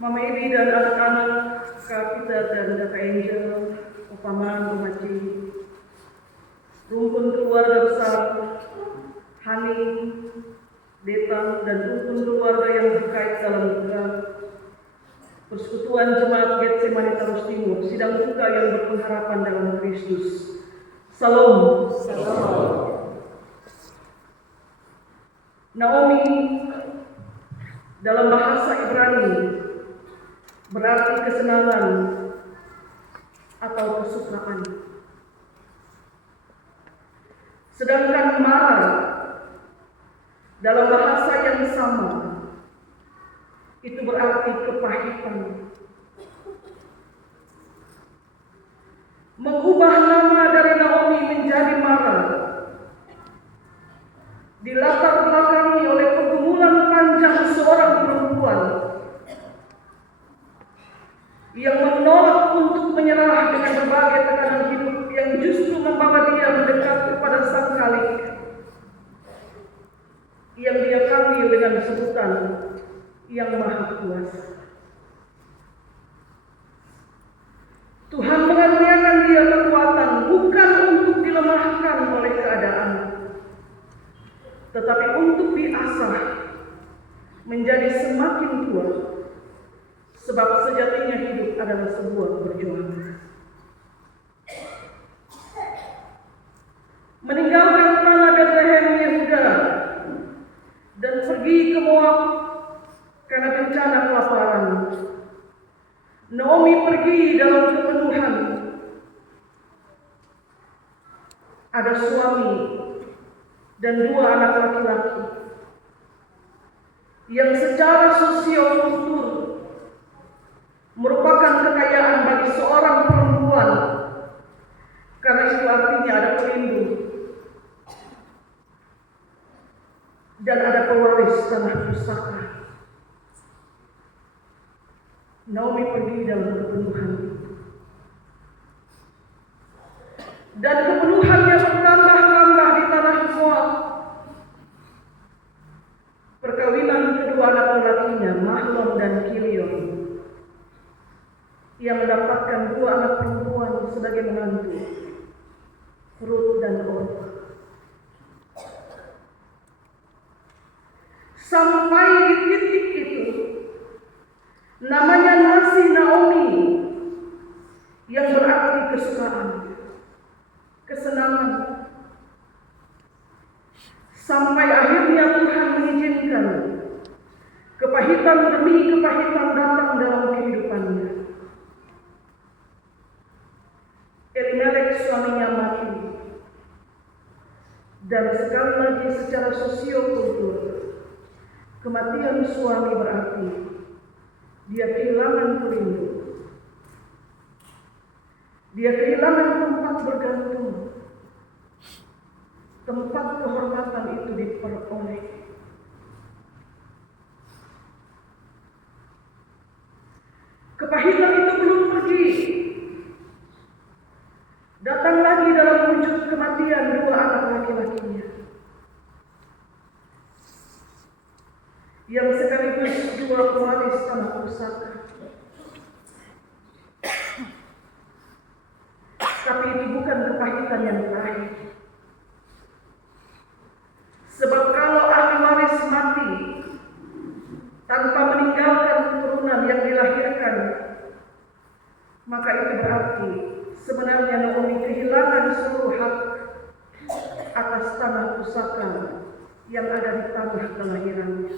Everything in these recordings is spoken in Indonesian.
Mama Ebi dan anak-anak, Kak Peter dan Kak Angel, Opaman, Umaci, rumpun keluarga besar, Hani, Detang, dan rumpun keluarga yang terkait dalam duka, Persekutuan Jemaat Getsemani Tarus Timur, sidang duka yang berpengharapan dalam Kristus. Salam. Naomi dalam bahasa Ibrani berarti kesenangan atau kesukaan. Sedangkan Mara dalam bahasa yang sama itu berarti kepahitan. Mengubah nama dari Naomi menjadi Mara dilatar belakangi oleh pergumulan panjang seorang perempuan yang menolak untuk menyerah dengan berbagai tekanan hidup yang justru membawa dia mendekat kepada Sang Khalik yang dia panggil dengan sebutan yang Maha Kuasa. Tuhan mengaruniakan dia kekuatan bukan untuk dilemahkan oleh keadaan, tetapi untuk diasah menjadi semakin kuat, sebab sejatinya hidup adalah sebuah perjuangan. Meninggalkan tanah Bethlehem Yehuda dan pergi ke Moab karena bencana kelaparan, Naomi pergi dalam kepenuhan. Ada suami dan 2 anak laki-laki yang secara sosiokultur merupakan kekayaan bagi seorang perempuan, karena itu artinya ada pelindung dan ada pewaris tanah pusaka. Naomi pergi dalam kepenuhan, dan kepenuhannya bertambah-tambah di tanah Moab. Perkawinan kedua anak lelakinya, Mahlon dan Kilion, yang mendapatkan 2 anak perempuan sebagai menantu, Ruth dan Orpa. Sampai di titik itu, namanya nasi Naomi, yang berarti kesukaan, kesenangan. Sampai akhirnya Tuhan mengizinkan kepahitan demi kepahitan datang dalam kehidupannya. Elimelek suaminya mati, dan sekali lagi secara sosiokultur, kematian suami berarti dia kehilangan pelindung, dia kehilangan tempat bergantung, tempat kehormatan itu diperoleh. Kepahitan itu belum pergi, datang lagi dalam wujud kematian 2 anak laki-lakinya, yang sekaligus 2 pewaris tanah pusaka. Tapi itu bukan kepahitan yang terakhir. Sebab kalau ahli waris mati tanpa meninggalkan keturunan yang dilahirkan, maka itu berarti sebenarnya Naomi kehilangan seluruh hak atas tanah pusaka yang ada di tanah kelahirannya.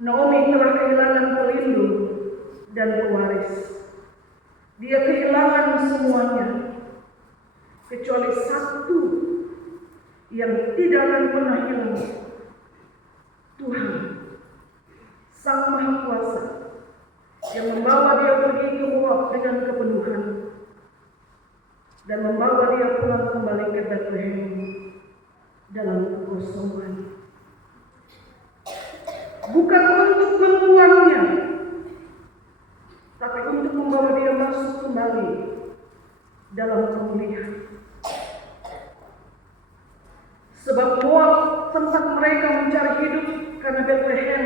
Naomi telah kehilangan pelindung dan pewaris. Dia kehilangan semuanya, kecuali satu yang tidak akan pernah hilang, Tuhan, Sang Maha Kuasa, yang membawa dia pergi ke Moab dengan kepenuhan dan membawa dia pulang kembali ke Bethlehem dalam kekosongan. Bukan untuk membuangnya, tapi untuk membawa dia masuk kembali dalam pemulihan. Sebab Moab tempat mereka mencari hidup, karena Bethlehem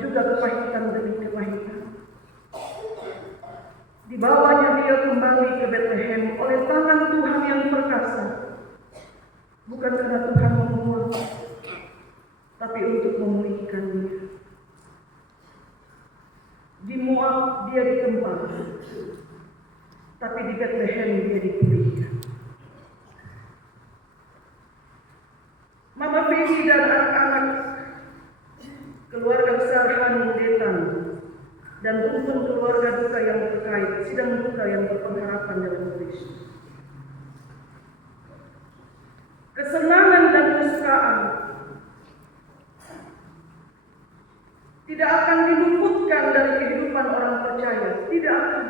juga kepahitan demi kepahitan. Dibawanya dia kembali ke Bethlehem oleh tangan Tuhan yang perkasa. Bukan karena Tuhan membuang, tapi untuk memulihkan dia. Di Moab dia ditempah, tapi di Bethlehem dia dipulihkan. Mama Peggy dan anak-anak keluarga besar Hani Detan dan rumpun keluarga duka yang terkait sidang duka yang berpengharapan dalam Kristus. Kesenangan dan kesukaan tidak akan diluputkan dari kehidupan orang percaya, tidak akan.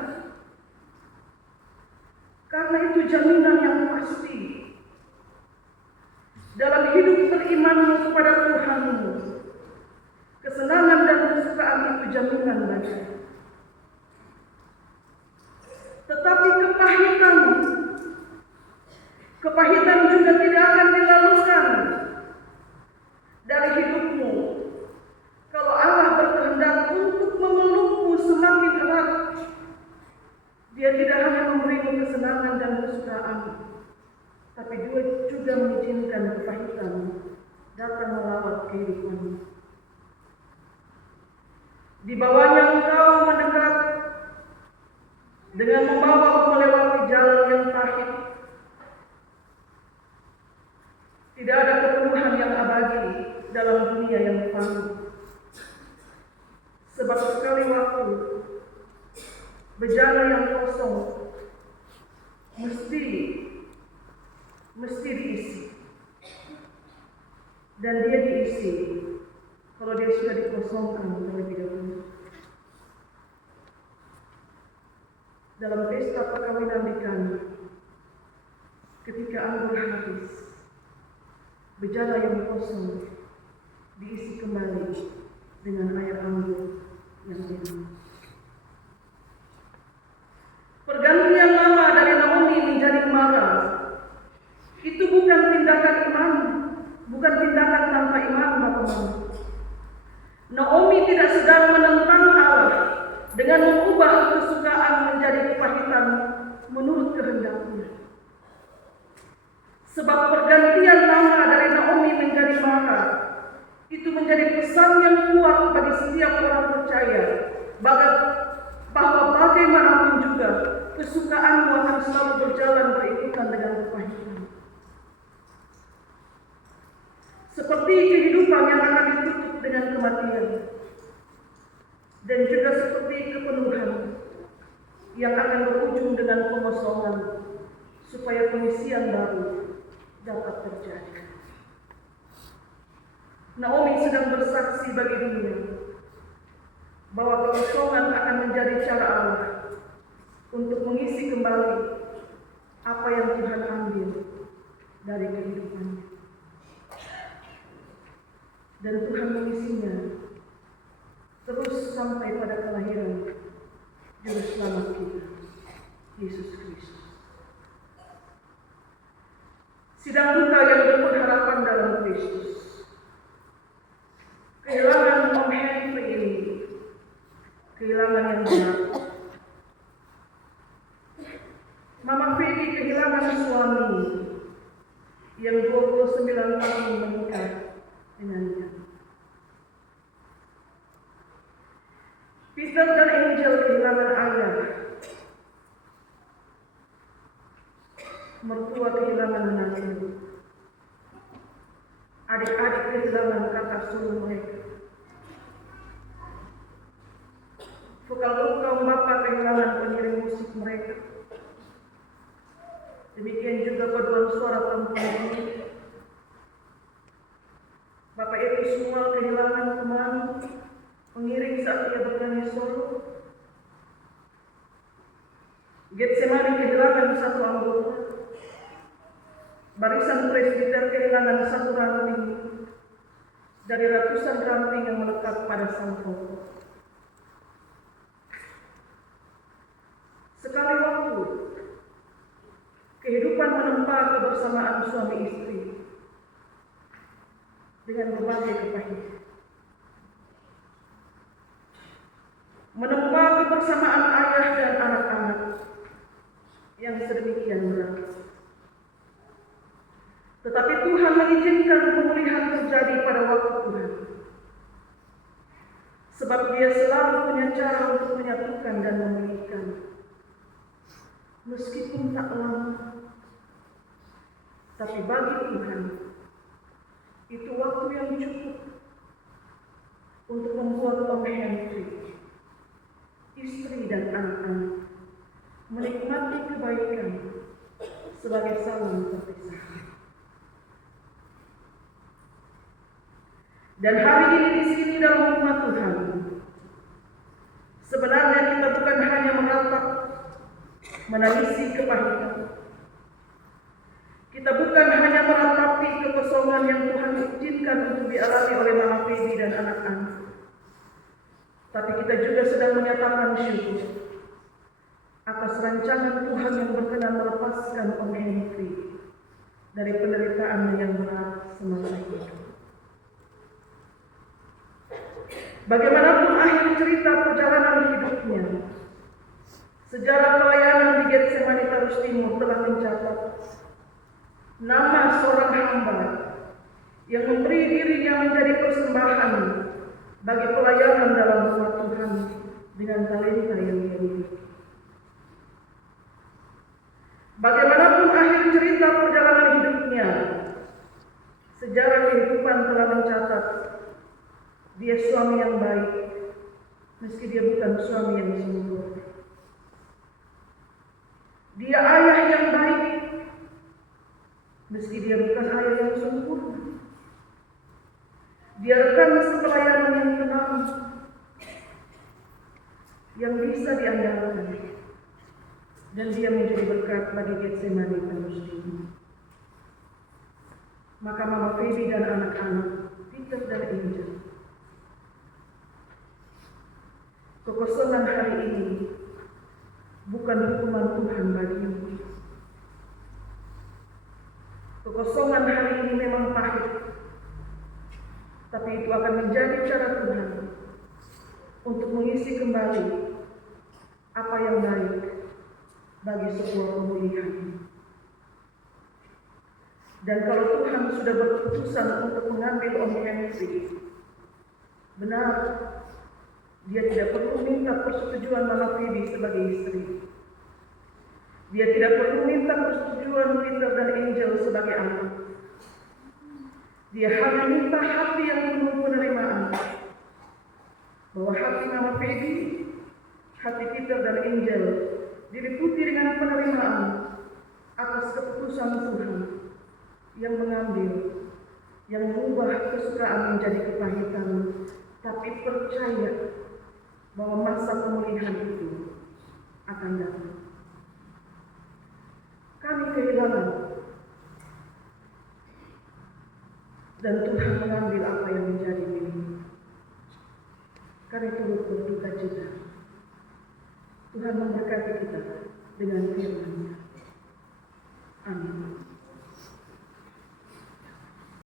Karena itu jaminan yang pasti dalam hidup berimanmu kepada Tuhanmu. Kesenangan dan kesukaan itu jaminan bagi. Tetapi kepahitan juga tidak akan dilalukan dari hidupmu. Kalau Allah berkehendak untuk memelukmu semakin erat, Dia tidak hanya memberimu kesenangan dan kesukaan, tapi juga mengizinkan kepahitan datang melawat kehidupanmu. Di bawahnya engkau mendekat dengan membawamu melewati jalan yang pahit. Tidak ada kepenuhan yang abadi dalam dunia yang fana. Sebab sekali waktu bejana yang kosong mesti diisi. Dan dia diisi kalau dia sudah dikosongkan terlebih dahulu. Dalam pesta perkawinan di Kana, ketika anggur habis, bejana yang kosong diisi kembali dengan air anggur yang enak. Pergantian nama dari Naomi menjadi Mara itu bukan tindakan iman, bukan tindakan tanpa iman, Bapak-Bapak. Naomi tidak sedang menentang Allah dengan mengubah kesukaan menjadi kepahitan menurut kehendaknya. Sebab pergantian nama dari Naomi menjadi Mara itu menjadi pesan yang kuat bagi setiap orang percaya bahwa bagaimanapun juga kesukaanmu akan selalu berjalan berikutan dengan kepahitan. Seperti kehidupan yang akan ditutup dengan kematian, dan juga seperti kepenuhan yang akan berujung dengan pengosongan, supaya pengisian baru dapat terjadi. Naomi sedang bersaksi bagi dunia bahwa kekosongan akan menjadi cara Allah untuk mengisi kembali apa yang Tuhan ambil dari kehidupannya. Dan Tuhan mengisinya terus sampai pada kelahiran Juru Selamat kita, Yesus Kristus. Sidang duka yang berpengharapan dalam Kristus. Kehilangan Om Henry ini, kehilangan yang benar. Mama Fedi kehilangan suami yang 29 tahun menikah dengannya. Peter dan Angel kehilangan ayah. Mertua kehilangan menantu. Adik-adik kehilangan kakak sulung mereka. Vokal bapak kehilangan pengiring musik mereka. Demikian juga paduan suara perempuan ini. Bapak itu semua kehilangan teman pengiring saat ia bernyanyi solo. Getsemani kehilangan satu anggota. Barisan presbiter kehilangan satu ranting dari ratusan ranting yang melekat pada sang pokok. Sekali waktu kehidupan menempa kebersamaan suami istri dengan berbagai kepahitan. menempa kebersamaan ayah dan anak-anak yang sedemikian berat. Tetapi Tuhan mengizinkan pemulihan terjadi pada waktu Tuhan. Sebab Dia selalu punya cara untuk menyatukan dan memulihkan. Meskipun tak lama, tapi bagi Tuhan, itu waktu yang cukup untuk membuat Om Henry, istri dan anak-anak menikmati kebaikan sebagai salam perpisahan. Dan hari ini di sini dalam rumah Tuhan, sebenarnya kita bukan hanya meratap, menangisi kepahitan. Kita bukan hanya meratapi kekosongan yang Tuhan izinkan untuk dialami oleh Mama Feby dan anak-anak, tapi kita juga sedang menyatakan syukur atas rancangan Tuhan yang berkenan melepaskan Om Henry dari penderitaan yang berat semasa hidup. Bagaimanapun akhir cerita perjalanan hidupnya, sejarah pelayanan di Getsemani Tarus Timur telah mencatat nama seorang hamba yang memberi dirinya menjadi persembahan bagi pelayanan dalam rumah Tuhan dengan talenta yang dia miliki. Bagaimanapun akhir cerita perjalanan hidupnya, sejarah kehidupan telah mencatat dia suami yang baik, meski dia bukan suami yang sempurna. Dia ayah yang baik, meski dia bukan ayah yang sempurna. Dia rekan sepelayanan yang tenang, yang bisa diandalkan, dan dia menjadi berkat bagi Getsemani Tarus Timur. Maka Mama Feby dan anak-anak, Peter dan Angel, kekosongan hari ini bukan hukuman Tuhan bagimu. Kekosongan hari ini memang pahit, tapi itu akan menjadi cara Tuhan untuk mengisi kembali apa yang baik bagi sebuah pemulihan. Dan kalau Tuhan sudah berkeputusan untuk mengambil Om Henry, benar, dia tidak perlu minta persetujuan Mama Feby sebagai istri. Dia tidak perlu minta persetujuan Peter dan Angel sebagai anak. Dia hanya minta hati yang penuh penerimaan, bahwa hati Mama Feby, hati Peter dan Angel diliputi dengan penerimaan atas keputusan Tuhan yang mengambil, yang mengubah kesukaan menjadi kepahitan, tapi percaya bahwa masa pemulihan itu akan datang. Kami kehilangan, dan Tuhan mengambil apa yang menjadi miliknya. Kami turut berduka cita. Tuhan memberkati kita dengan firman-Nya. Amin.